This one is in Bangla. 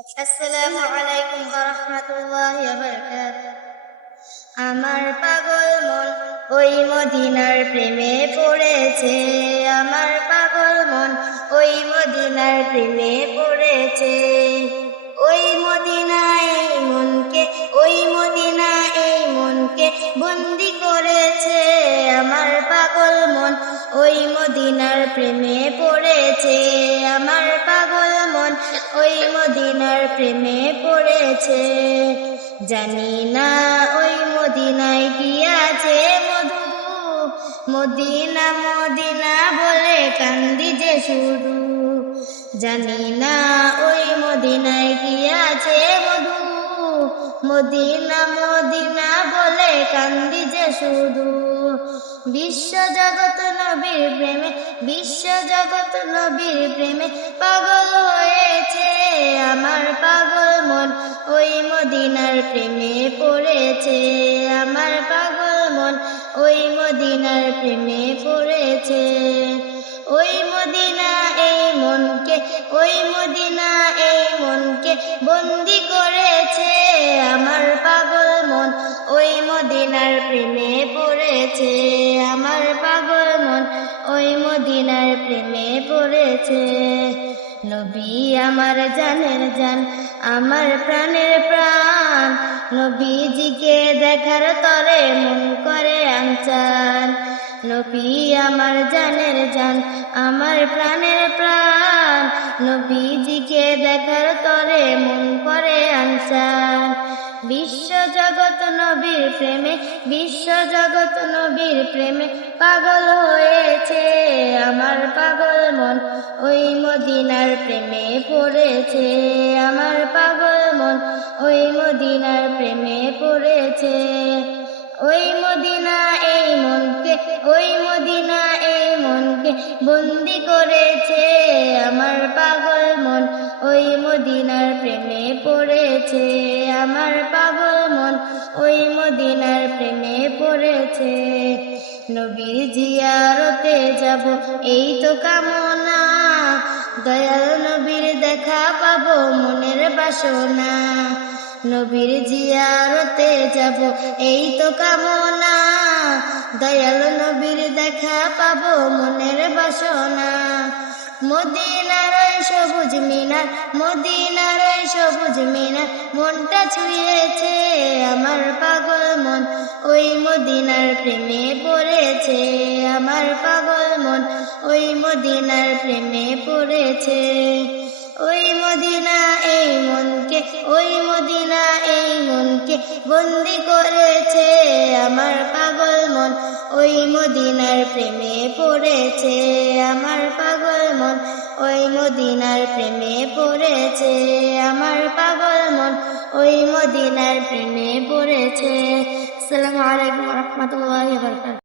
আসসালামু আলাইকুম ওয়া রাহমাতুল্লাহি ওয়া বারাকাতুহু। আমার পাগল মন ওই মদিনার প্রেমে পড়েছে। আমার পাগল মন ওই মদিনার প্রেমে পড়েছে। ওই মদিনা এই মনকে, ওই মদিনা এই মনকে বন্দি করেছে। আমার পাগল মন ওই মদিনার প্রেমে পড়েছে। আমার পাগল মন ওই মদিনার প্রেমে পড়েছে। জানি না ওই মদিনায় কি আছে মধু, মদিনা মদিনা বলে কান্দি যে শুধু। জানি না ওই মদিনায় কি আছে মধু, মদিনা মদিনা বলে কান্দি যে শুধু। বিশ্ব জগৎ নবীর প্রেমে, বিশ্ব জগৎ নবীর প্রেমে পাগল হয়েছে। আমার পাগল মন ওই মদিনার প্রেমে পড়েছে। আমার পাগল মন ওই মদিনার প্রেমে পড়েছে। ওই মদিনা এই মনকে, ওই মদিনা এই মনকে বন্দি করেছে। আমার পাগল মন ওই মদিনার প্রেমে পড়েছে। আমার পাগল মন ওই মদিনার প্রেমে পড়েছে। নবী আমার জানের জান, আমার প্রাণের প্রাণ, নবীজিকে দেখার তরে মন করে আনচান। নবী আমার জানের জান, আমার প্রাণের প্রাণ, নবীজিকে দেখার তরে মন করে আনচান। বিশ্ব জগৎ নবীর প্রেমে, বিশ্ব জগৎ নবীর প্রেমে পাগল হয়েছে। আমার পাগল মন ওই মদিনার প্রেমে পড়েছে। আমার পাগল মন ওই মদিনার প্রেমে পড়েছে। ওই মদিনা এই মনকে, ওই মদিনা এই মনকে বন্দি করেছে। আমার পাগল মন ওই মদিনার প্রেমে পড়েছে। আমার পাগল মন ওই মদিনার প্রেমে পড়েছে। নবীর জিয়ারতে যাব এই তো কামনা, দয়াল নবীর দেখা পাবো মনের বাসনা। নবীর জিয়ারতে যাব এই তো কামনা, দয়াল নবীর দেখা পাবো মনের বাসনা। মদিনার ওই সবুজ মিনার, মদিনার ওই সবুজ মিনার মনটা ছুঁয়েছে। আমার পাগল মন ওই মদিনার প্রেমে পড়েছে। আমার পাগল মন ওই মদিনার প্রেমে পড়েছে। ওই মদিনা এই মনকে, ওই মদিনা এই মনকে বন্দি করেছে। আমার পাগল মন ওই মদিনার প্রেমে পড়েছে। আমার পাগল মন ওই মদিনার প্রেমে পড়েছে। আমার পাগল মন ওই মদিনার প্রেমে পড়েছে। আসসালামু আলাইকুম ওয়া রাহমাতুল্লাহি ওয়া বারাকাতুহু।